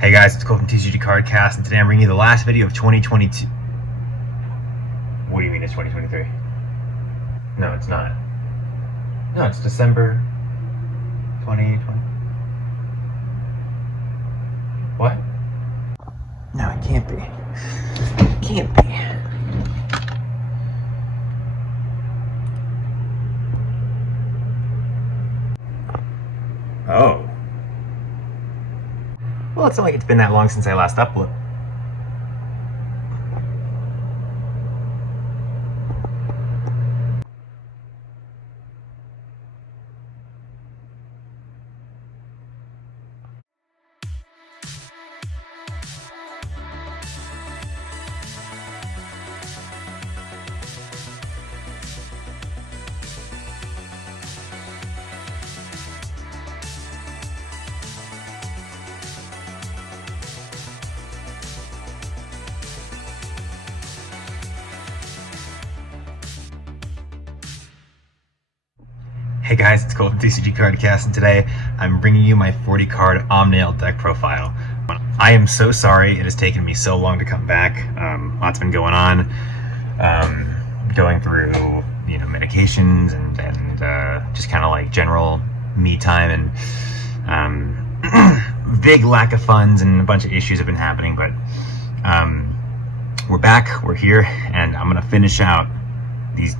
Hey guys, it's Cole from TCG Cardcast, and today I'm bringing you the last video of 2022. What do you mean it's 2023? No, it's not. No, it's December 2020. What? No, it can't be. It can't be. Oh. Well, it's not like it's been that long since I last uploaded. Hey guys, it's Cole from TCG Cardcast, and today I'm bringing you my 40 card Amnael deck profile. I am so sorry it has taken me so long to come back. Lots been going on, going through medications and just kind of like general me time, and big lack of funds and a bunch of issues have been happening. But we're back, we're here, and I'm gonna finish out these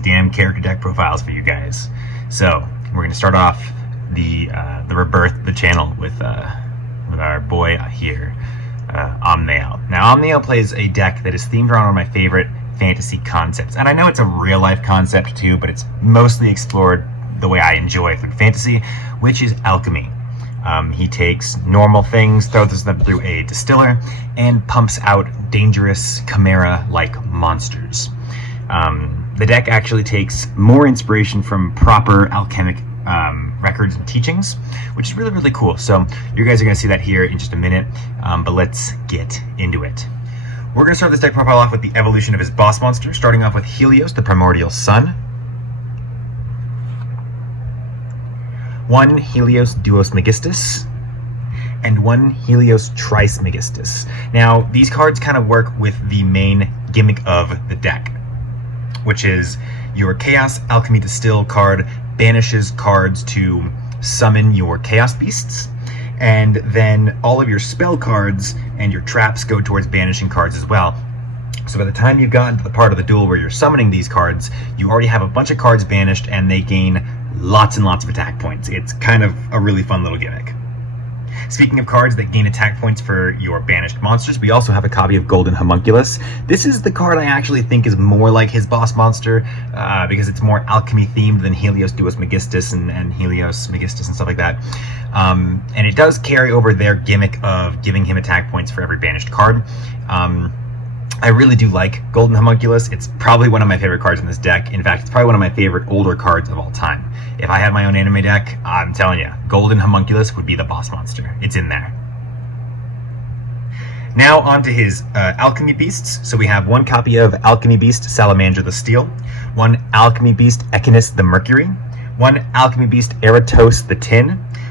damn character deck profiles for you guys. So we're going to start off the rebirth of the channel with our boy here, Amnael. Now Amnael plays a deck that is themed around one of my favorite fantasy concepts, and I know it's a real life concept too, but it's mostly explored the way I enjoy through fantasy, which is alchemy. He takes normal things, throws them through a distiller, and pumps out dangerous chimera-like monsters. The deck actually takes more inspiration from proper alchemic records and teachings, which is really, really cool. So you guys are going to see that here in just a minute, but let's get into it. We're going to start this deck profile off with the evolution of his boss monster, starting off with Helios, the primordial sun. 1 Helios Duos Megistus, and 1 Helios Trice Megistus. Now, these cards kind of work with the main gimmick of the deck, which is your Chaos Alchemy Distill card banishes cards to summon your Chaos Beasts, and then all of your spell cards and your traps go towards banishing cards as well. So by the time you've gotten to the part of the duel where you're summoning these cards, you already have a bunch of cards banished and they gain lots and lots of attack points. It's kind of a really fun little gimmick. Speaking of cards that gain attack points for your banished monsters, we also have a copy of Golden Homunculus. This is the card I actually think is more like his boss monster, because it's more alchemy themed than Helios Duos Megistus and Helios Megistus and stuff like that. And it does carry over their gimmick of giving him attack points for every banished card. I really do like Golden Homunculus. It's probably one of my favorite cards in this deck. In fact, it's probably one of my favorite older cards of all time. If I had my own anime deck, I'm telling you, Golden Homunculus would be the boss monster. It's in there. Now on to his Alchemy Beasts. So we have 1 copy of Alchemy Beast Salamander the Steel, 1 Alchemy Beast Echinus the Mercury, 1 Alchemy Beast Eratos the Tin,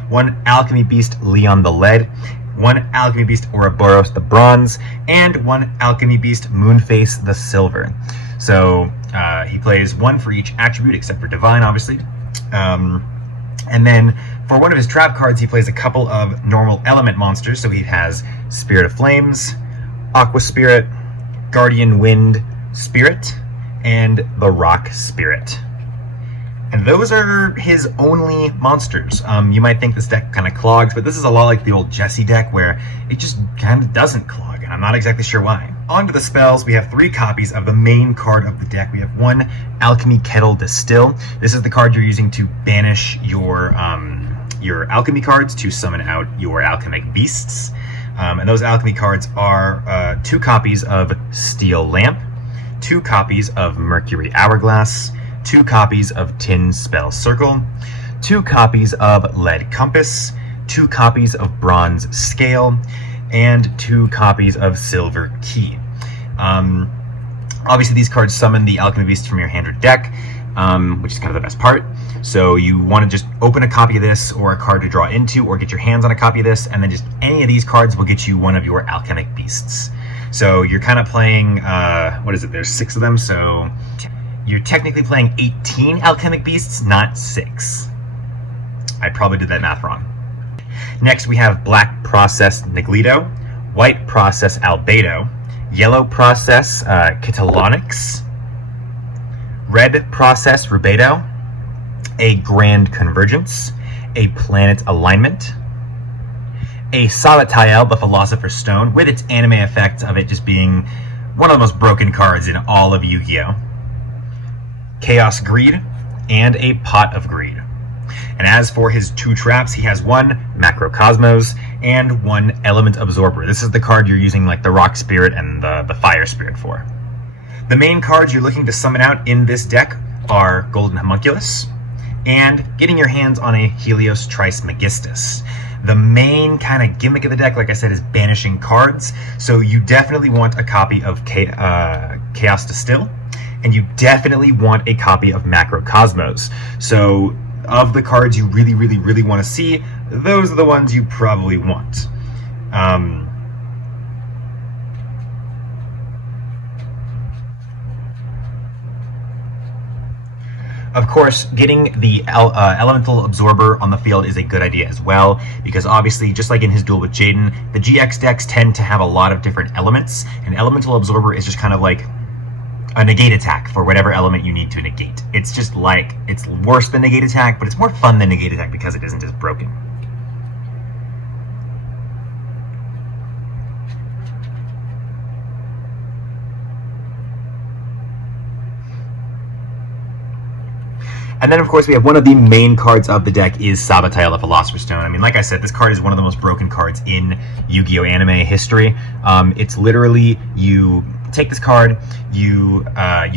1 Alchemy Beast Leon the Lead, 1 Alchemy Beast Ouroboros the Bronze, and 1 Alchemy Beast Moonface the Silver. So he plays 1 for each attribute except for Divine, obviously. And then for one of his trap cards, he plays a couple of normal element monsters. So he has Spirit of Flames, Aqua Spirit, Guardian Wind Spirit, and the Rock Spirit. And those are his only monsters. You might think this deck kind of clogs, but this is a lot like the old Jesse deck where it just kind of doesn't clog, and I'm not exactly sure why. On to the spells, we have 3 copies of the main card of the deck. We have 1 Alchemy Kettle Distill. This is the card you're using to banish your alchemy cards to summon out your alchemic beasts. And those alchemy cards are 2 copies of Steel Lamp, 2 copies of Mercury Hourglass, 2 copies of Tin Spell Circle, 2 copies of Lead Compass, 2 copies of Bronze Scale, and 2 copies of Silver Key. Obviously these cards summon the Alchemy Beasts from your hand or deck. which is kind of the best part. So you want to just open a copy of this or a card to draw into, or get your hands on a copy of this, and then just any of these cards will get you one of your alchemic beasts. So you're kind of playing, what is it, there's 6 of them, so you're technically playing 18 alchemic beasts, not 6. I probably did that math wrong. Next we have black process Neglito, white process Albedo, yellow process Catalonix, red process Rubedo, a grand convergence, a planet alignment, a Sabatael, the Philosopher's Stone, with its anime effect of it just being one of the most broken cards in all of Yu-Gi-Oh! Chaos Greed, and a Pot of Greed. And as for his 2 traps, he has 1 Macrocosmos and 1 Element Absorber. This is the card you're using like the Rock Spirit and the Fire Spirit for. The main cards you're looking to summon out in this deck are Golden Homunculus and getting your hands on a Helios Trismegistus. The main kind of gimmick of the deck, like I said, is banishing cards. So you definitely want a copy of Chaos Distill, and you definitely want a copy of Macrocosmos. So of the cards you really, really, really want to see, those are the ones you probably want. Of course, getting the Elemental Absorber on the field is a good idea as well, because obviously, just like in his duel with Jaden, the GX decks tend to have a lot of different elements, and Elemental Absorber is just kind of like a negate attack for whatever element you need to negate. It's just like, it's worse than negate attack, but it's more fun than negate attack because it isn't as broken. And then, of course, we have one of the main cards of the deck is Sabatael, the Philosopher's Stone. I mean, like I said, this card is one of the most broken cards in Yu-Gi-Oh! Anime history. It's literally, you take this card, you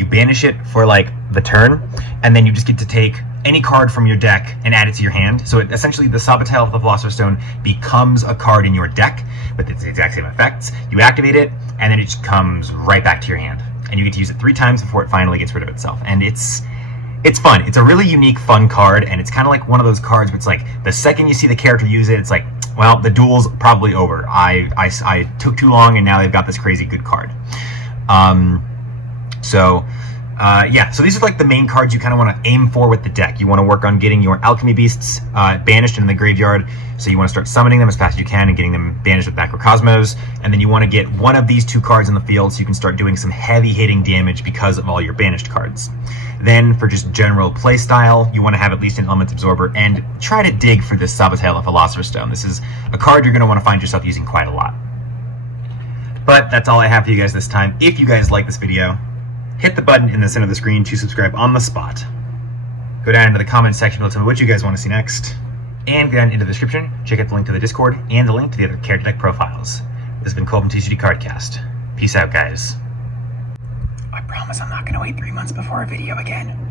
banish it for, like, the turn, and then you just get to take any card from your deck and add it to your hand. So it, essentially, the Sabatael of the Philosopher's Stone becomes a card in your deck with its exact same effects. You activate it, and then it just comes right back to your hand. And you get to use it 3 times before it finally gets rid of itself. And it's fun. It's a really unique, fun card, and it's kind of like one of those cards where it's like, the second you see the character use it, it's like, well, the duel's probably over. I took too long, and now they've got this crazy good card. Yeah, so these are like the main cards you kind of want to aim for with the deck. You want to work on getting your Alchemy Beasts banished in the graveyard, so you want to start summoning them as fast as you can and getting them banished with Macrocosmos, and then you want to get one of these 2 cards in the field so you can start doing some heavy hitting damage because of all your banished cards. Then, for just general playstyle, you want to have at least an Element Absorber, and try to dig for this Sabatael of Philosopher's Stone. This is a card you're going to want to find yourself using quite a lot. But that's all I have for you guys this time. If you guys like this video, hit the button in the center of the screen to subscribe on the spot. Go down into the comments section below, tell me what you guys want to see next. And go down into the description, check out the link to the Discord, and the link to the other character deck profiles. This has been Cole from TCG Cardcast. Peace out, guys. I promise I'm not going to wait 3 months before a video again.